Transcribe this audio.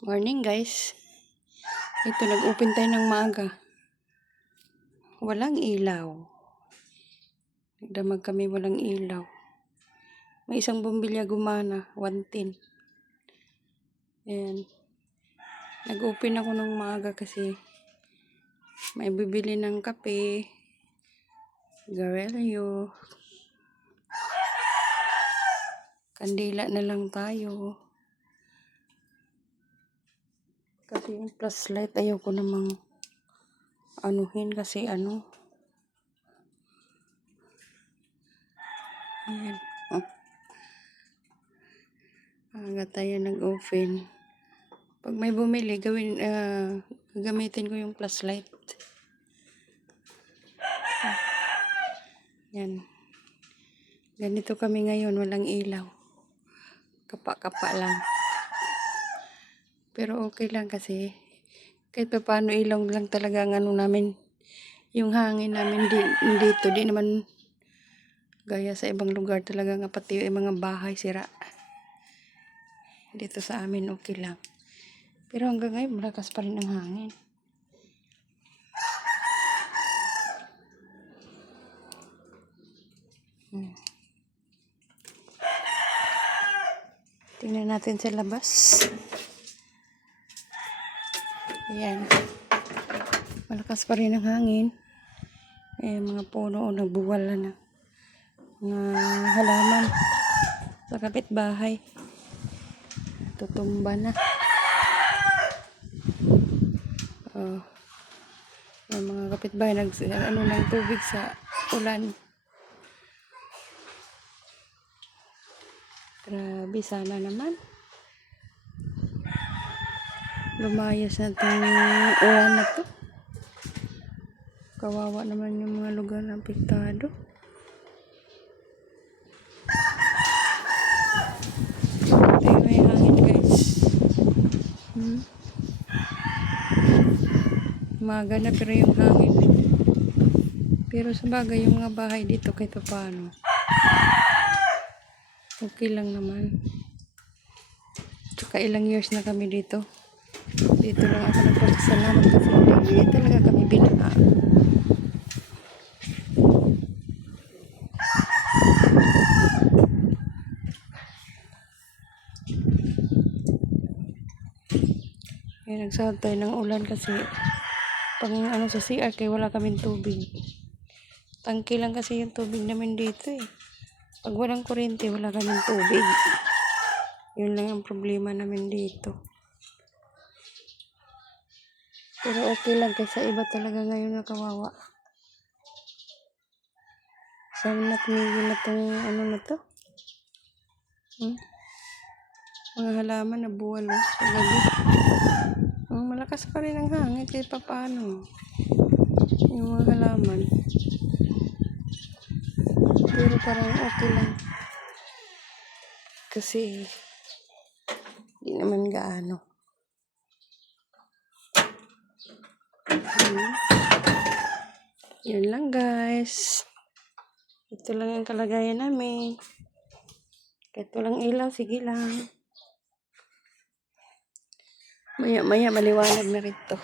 Morning guys. Ito, nag-open tayo ng maaga. Walang ilaw. Nagdamag kami, walang ilaw. May isang bumbilya gumana, 110. Ayan. Nag-open ako ng maaga kasi may bibili ng kape, garelyo, kandila na lang tayo. Kasi yung flashlight ayoko namang anuhin kasi ano. Ayan. Oh. Aga tayo nag-open. Pag may bumili, gagamitin ko yung flashlight. Yan. Ganito kami ngayon, walang ilaw. Kapa-kapa lang. Pero okay lang kasi kahit pa paano ilaw lang talaga ang ano namin. Yung hangin namin dito, di naman gaya sa ibang lugar talaga nga pati yung mga bahay sira. Dito sa amin okay lang. Pero hanggang ngayon malakas pa rin ang hangin. Tingnan natin sa labas. Ayan. Malakas pa rin ang hangin. Mga puno o nagbuwala na. Mga halaman sa kapitbahay. Tutumba na. Yung mga kapitbahay ano ng tubig sa ulan. Grabe, sana naman lumayas na itong ulan na to. Kawawa naman yung mga lugar na apektado. Ito may hangin guys. Umaga na pero yung hangin. Pero sa bagay yung mga bahay dito kahit paano okay lang naman. Tsaka ilang years na kami dito. Dito lang ako nagpapasalamat kasi hindi talaga kami binaan. Nagsahod tayo ng ulan kasi pang ano sa CR kaya wala kaming tubig. Tangke lang kasi yung tubig namin dito eh. Pag walang kuryente wala kaming tubig. Yun lang ang problema namin dito. Pero okay lang kasi iba talaga ngayon na kawawa. Sana tumigil na itong ano na to. Mga halaman na buwal sa gabi. Malakas pa rin ang hangin kahit pa paano. Yung mga halaman. Pero parang okay lang. Kasi di naman gaano. Yun lang guys. Ito lang ang kalagayan namin. Kahit walang ilaw, sige lang. Maya maliwanag na rin to.